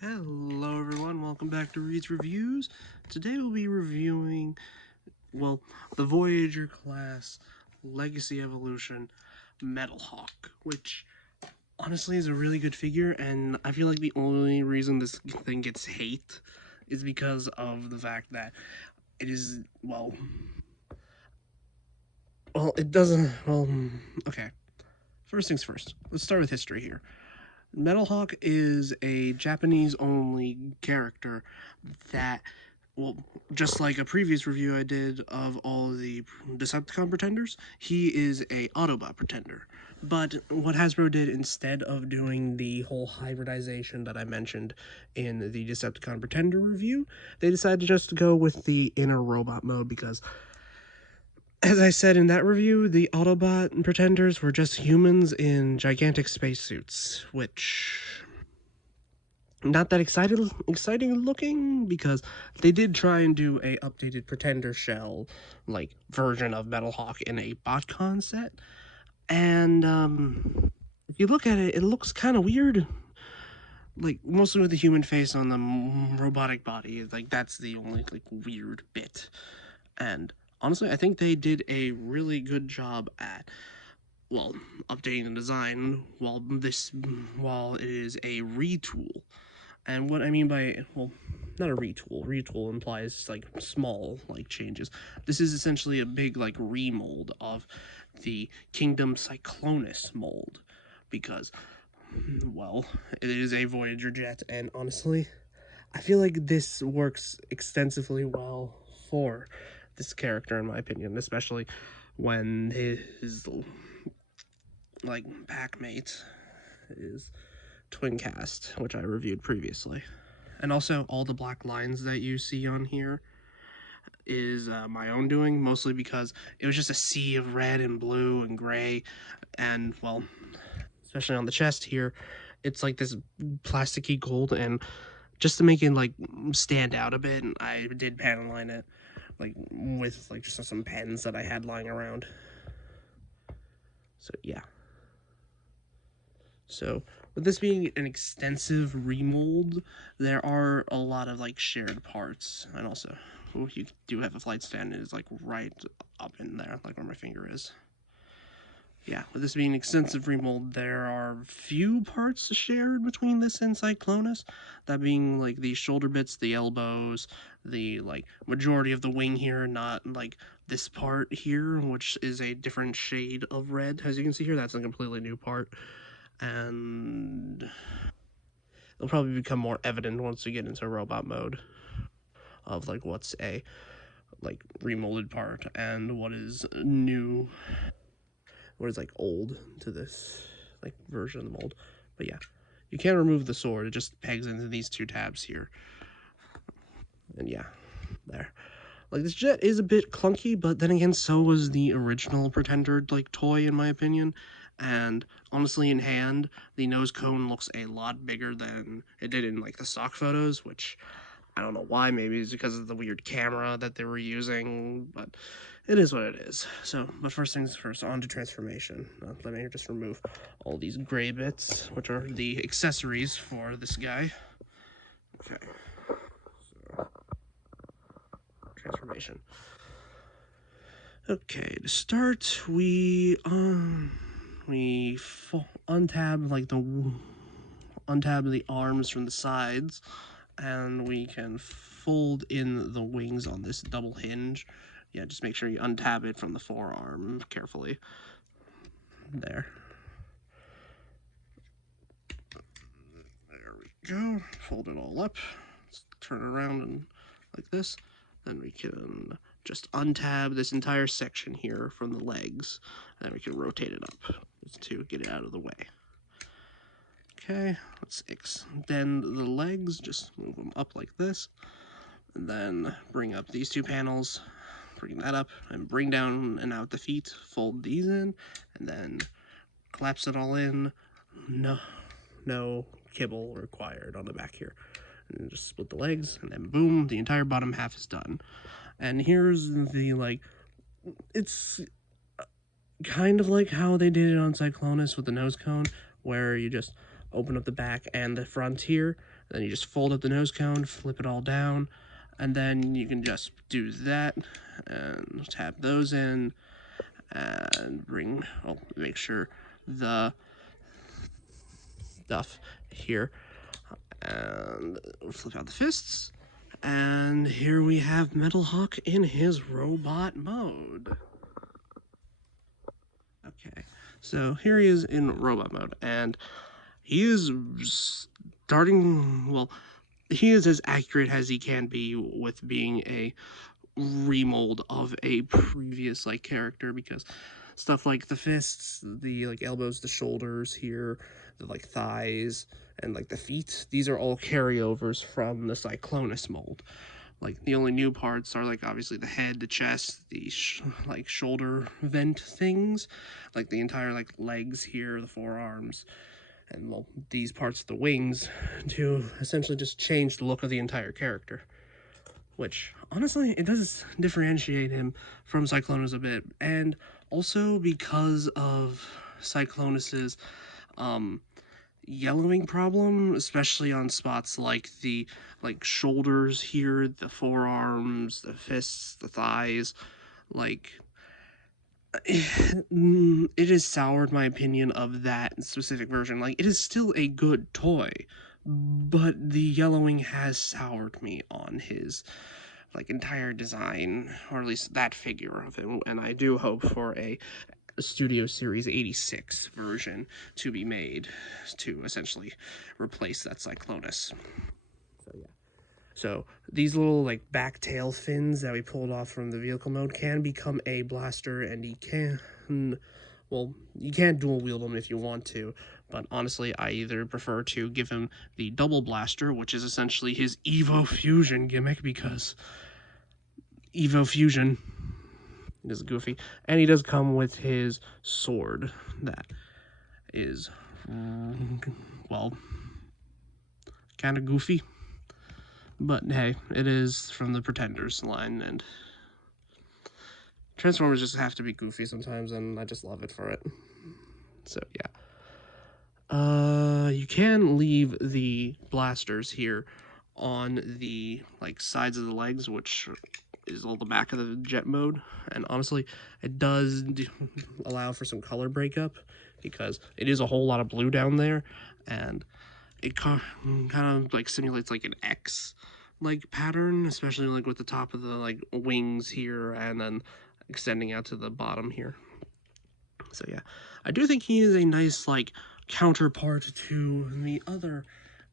Hello everyone, welcome back to Reed's Reviews. Today we'll be reviewing, the Voyager class Legacy Evolution Metalhawk, which honestly is a really good figure, and I feel like the only reason this thing gets hate is because of the fact that it is, it doesn't, okay. First things first, let's start with history here. Metalhawk is a Japanese-only character that, just like a previous review I did of all the Decepticon pretenders, he is a Autobot pretender. But what Hasbro did, instead of doing the whole hybridization that I mentioned in the Decepticon pretender review, they decided to just go with the inner robot mode because, as I said in that review, the Autobot pretenders were just humans in gigantic spacesuits, which not that exciting looking, because they did try and do a updated pretender shell like version of Metalhawk in a BotCon set, and if you look at it, it looks kind of weird. Like, mostly with the human face on the robotic body, like that's the only weird bit. And honestly, I think they did a really good job at, updating the design while it is a retool. And what I mean by, not a retool. Retool implies like small changes. This is essentially a big remold of the Kingdom Cyclonus mold, because, it is a Voyager jet, and honestly, I feel like this works extensively well for this character, in my opinion, especially when his packmate is twin cast, which I reviewed previously. And also, all the black lines that you see on here is my own doing, mostly because it was just a sea of red and blue and gray, and, especially on the chest here, it's like this plasticky gold, and just to make it stand out a bit, I did panel line it with just some pens that I had lying around. So yeah. So, with this being an extensive remold, there are a lot of shared parts, and also, you do have a flight stand. It is right up in there, where my finger is. Yeah, with this being an extensive remold, there are few parts shared between this and Cyclonus. That being the shoulder bits, the elbows, the majority of the wing here, not this part here, which is a different shade of red. As you can see here, that's a completely new part, and it'll probably become more evident once we get into robot mode of what's a remolded part and what is new, what is old to this version of the mold. But yeah, you can't remove the sword, it just pegs into these two tabs here. And yeah, there. This jet is a bit clunky, but then again, so was the original Pretender toy, in my opinion. And honestly, in hand, the nose cone looks a lot bigger than it did in the stock photos, which I don't know why. Maybe it's because of the weird camera that they were using, but it is what it is. So, but first things first, on to transformation. Let me just remove all these gray bits, which are the accessories for this guy. Okay. So, transformation. Okay, to start, we untab the arms from the sides, and we can fold in the wings on this double hinge. Yeah, just make sure you untab it from the forearm carefully. There. There we go. Fold it all up. Let's turn it around and like this. Then we can just untab this entire section here from the legs, and then we can rotate it up to get it out of the way. Okay, let's extend the legs, just move them up like this, and then bring up these two panels, bring that up, and bring down and out the feet, fold these in, and then collapse it all in. No kibble required on the back here. And just split the legs, and then boom, the entire bottom half is done. And here's the, it's kind of like how they did it on Cyclonus with the nose cone, where you just open up the back and the front here, Then you just fold up the nose cone, flip it all down, and then you can just do that and tap those in and make sure the stuff here, and flip out the fists. And here we have Metalhawk in his robot mode. Okay, so here he is in robot mode, and he is starting, well, he is as accurate as he can be with being a remold of a previous like character, because stuff like the fists, the like elbows, the shoulders here, the like thighs, and like the feet, these are all carryovers from the Cyclonus mold. Like the only new parts are like obviously the head, the chest, the like shoulder vent things, like the entire like legs here, the forearms, and well, these parts of the wings, to essentially just change the look of the entire character. Which honestly, it does differentiate him from Cyclonus a bit, and also because of Cyclonus's yellowing problem, especially on spots like the shoulders here, the forearms, the fists, the thighs, like it has soured my opinion of that specific version. Like, it is still a good toy, but the yellowing has soured me on his like entire design, or at least that figure of him, and I do hope for a Studio Series 86 version to be made to essentially replace that Cyclonus. So yeah. So these little like back tail fins that we pulled off from the vehicle mode can become a blaster, and you can, well, you can dual wield them if you want to, but honestly, I either prefer to give him the double blaster, which is essentially his Evo Fusion gimmick, because Evo Fusion is goofy, and he does come with his sword that is, well, kind of goofy, but hey, it is from the Pretenders line, and Transformers just have to be goofy sometimes, and I just love it for it. So yeah. You can leave the blasters here on the like sides of the legs, which is all the back of the jet mode, and honestly, it does allow for some color breakup, because it is a whole lot of blue down there, and it kind of like simulates like an X like pattern, especially like with the top of the like wings here, and then extending out to the bottom here. So yeah, I do think he is a nice like counterpart to the other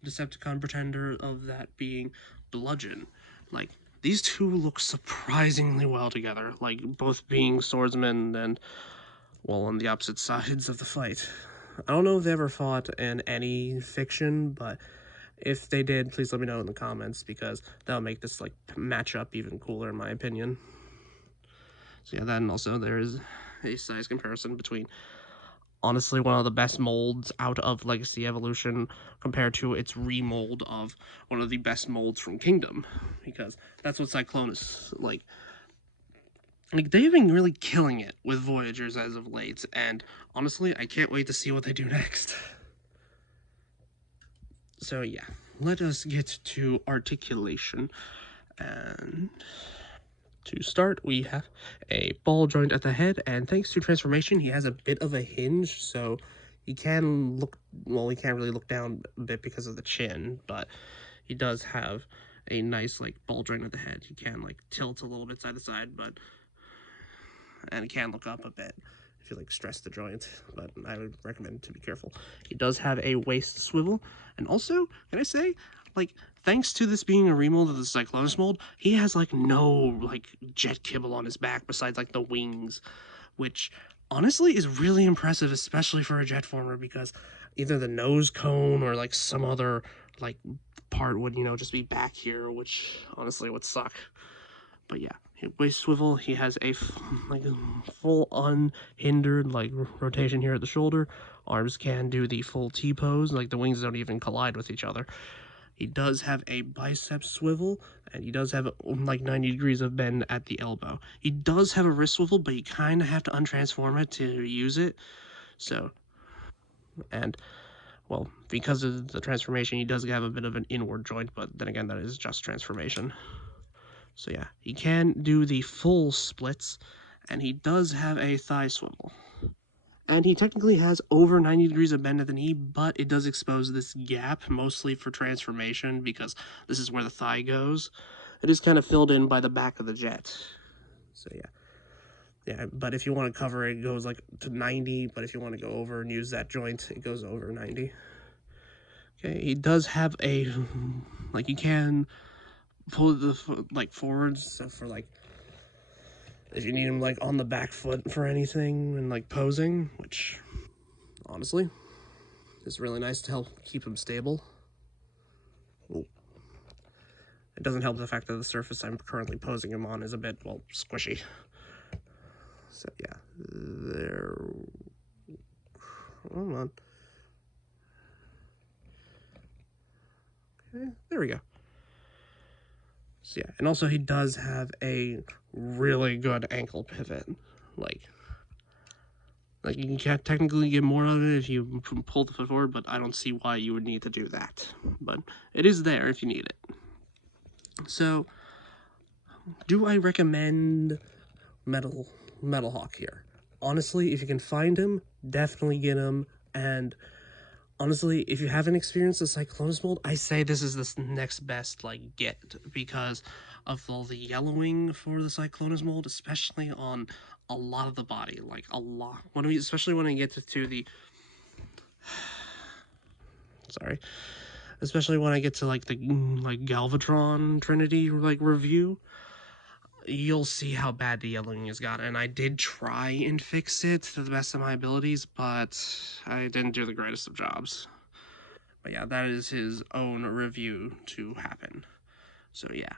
Decepticon pretender, of that being Bludgeon. Like, these two look surprisingly well together, like both being swordsmen and, well, on the opposite sides of the fight. I don't know if they ever fought in any fiction, but if they did, please let me know in the comments, because that'll make this like matchup even cooler in my opinion. So yeah, then also there is a size comparison between honestly one of the best molds out of Legacy Evolution compared to its remold of one of the best molds from Kingdom, because that's what Cyclonus like they've been really killing it with Voyagers as of late, and honestly I can't wait to see what they do next. So yeah, let us get to articulation, and to start, we have a ball joint at the head, and thanks to transformation, he has a bit of a hinge, so he can look, well, he can't really look down a bit because of the chin, but he does have a nice, like, ball joint at the head. He can, like, tilt a little bit side to side, and he can look up a bit if you, like, stress the joint, but I would recommend to be careful. He does have a waist swivel, and also, can I say, like, thanks to this being a remold of the Cyclonus mold, he has, like, no, like, jet kibble on his back besides, like, the wings, which, honestly, is really impressive, especially for a jet former, because either the nose cone or, like, some other, like, part would, just be back here, which, honestly, would suck. But yeah, waist swivel, he has a full unhindered, like, rotation here at the shoulder. Arms can do the full T-pose, like, the wings don't even collide with each other. He does have a bicep swivel, and he does have like 90 degrees of bend at the elbow. He does have a wrist swivel, but you kind of have to untransform it to use it. So, and Well, because of the transformation, he does have a bit of an inward joint, but then again, that is just transformation. So yeah, he can do the full splits, and he does have a thigh swivel. And he technically has over 90 degrees of bend at the knee, but it does expose this gap, mostly for transformation, because this is where the thigh goes. It is kind of filled in by the back of the jet. So yeah. Yeah, but if you want to cover it, it goes like to 90, but if you want to go over and use that joint, it goes over 90. Okay, he does have a, like, you can pull the, like, forwards, so for, like, if you need him, like, on the back foot for anything and, like, posing, which, honestly, is really nice to help keep him stable. Ooh. It doesn't help the fact that the surface I'm currently posing him on is a bit, well, squishy. So, yeah, there, hold on. Okay, there we go. So yeah, and also he does have a really good ankle pivot. Like you can technically get more out of it if you pull the foot forward, but I don't see why you would need to do that. But it is there if you need it. So, do I recommend Metalhawk here? Honestly, if you can find him, definitely get him. And honestly, if you haven't experienced the Cyclonus mold, I say this is the next best like get, because of all the yellowing for the Cyclonus mold, especially on a lot of the body, like a lot. Especially when I get to the sorry, especially when I get to like the like Galvatron Trinity like review, you'll see how bad the yellowing has got. And I did try and fix it to the best of my abilities, but I didn't do the greatest of jobs. But yeah, that is his own review to happen. So yeah,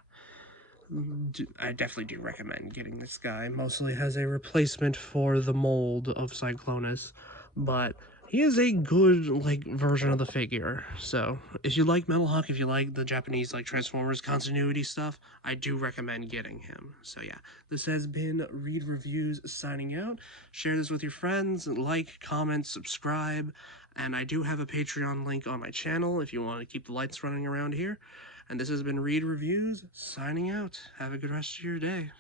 I definitely do recommend getting this guy. Mostly as a replacement for the mold of Cyclonus, but he is a good like version of the figure. So if you like Metalhawk, if you like the Japanese like Transformers continuity stuff, I do recommend getting him. So yeah, this has been Read Reviews signing out. Share this with your friends, like, comment, subscribe, and I do have a Patreon link on my channel if you want to keep the lights running around here. And this has been Read Reviews signing out. Have a good rest of your day.